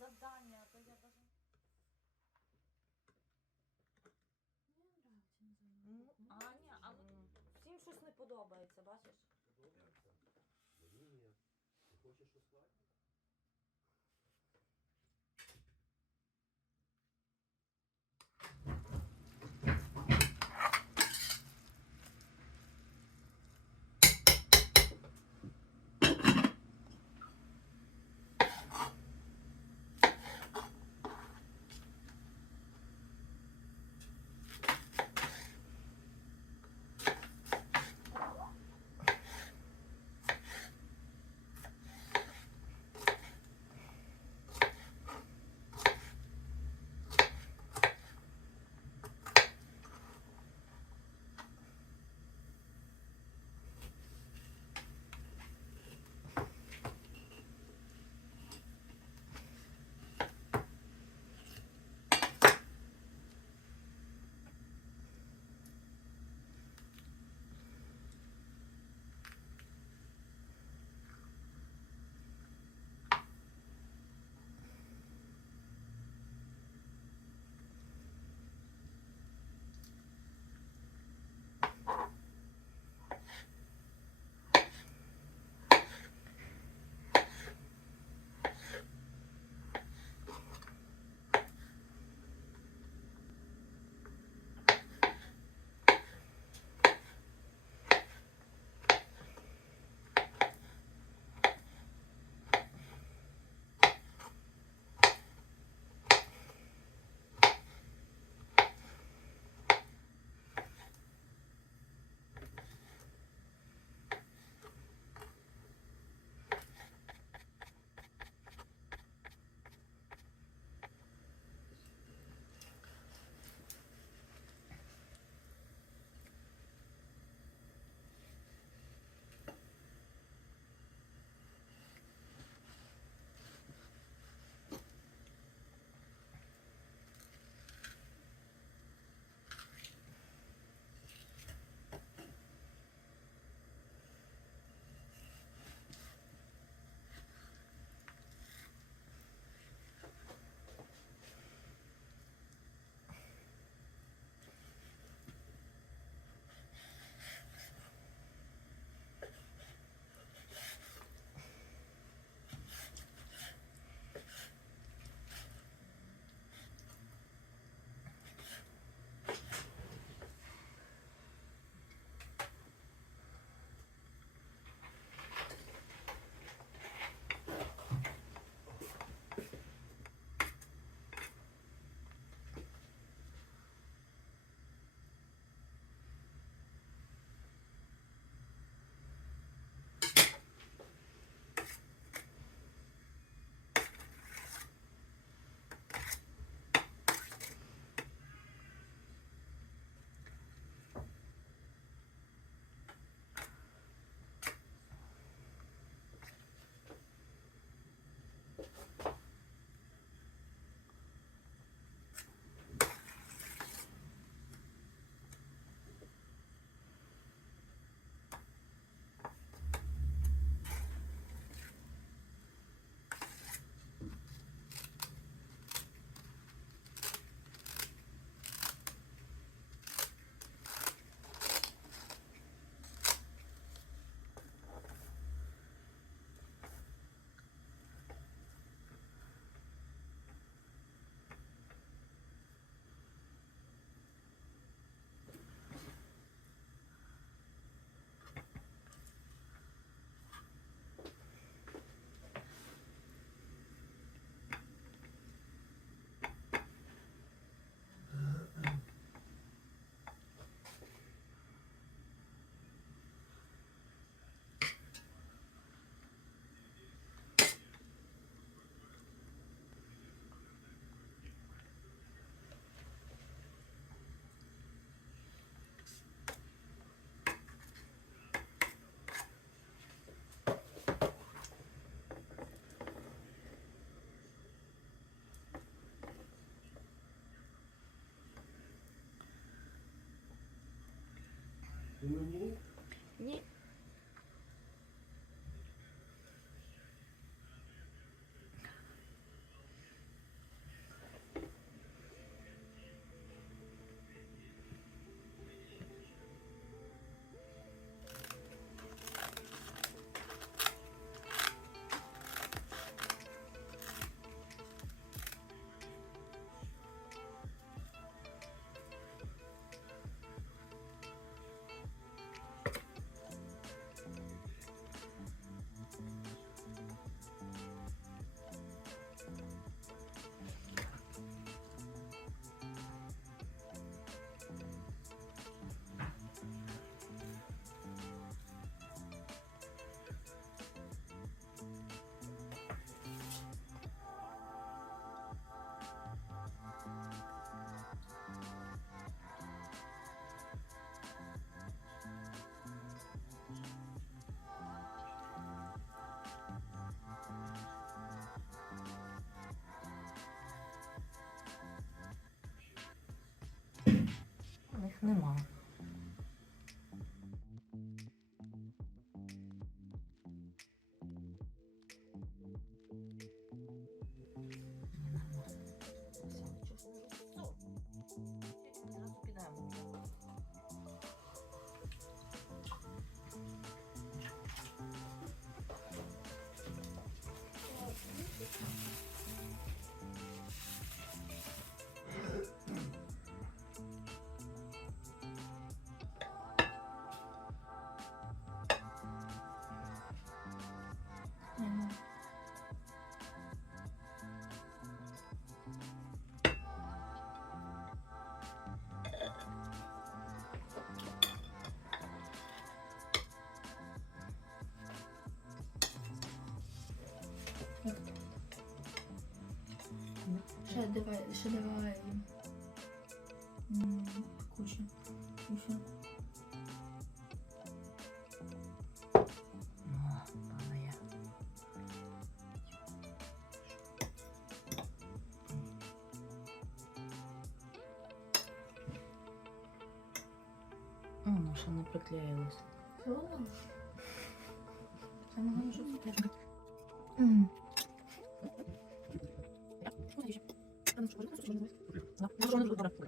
задание, то я даже... Не не Ну, Аня, а всім щось не подобається, бачиш? Подобається? Мені ні. Ти хочеш щось union mémoire. шедевай куча. Еще. Воно ще не приклеїлось. Самого вже 我就是不拉裤。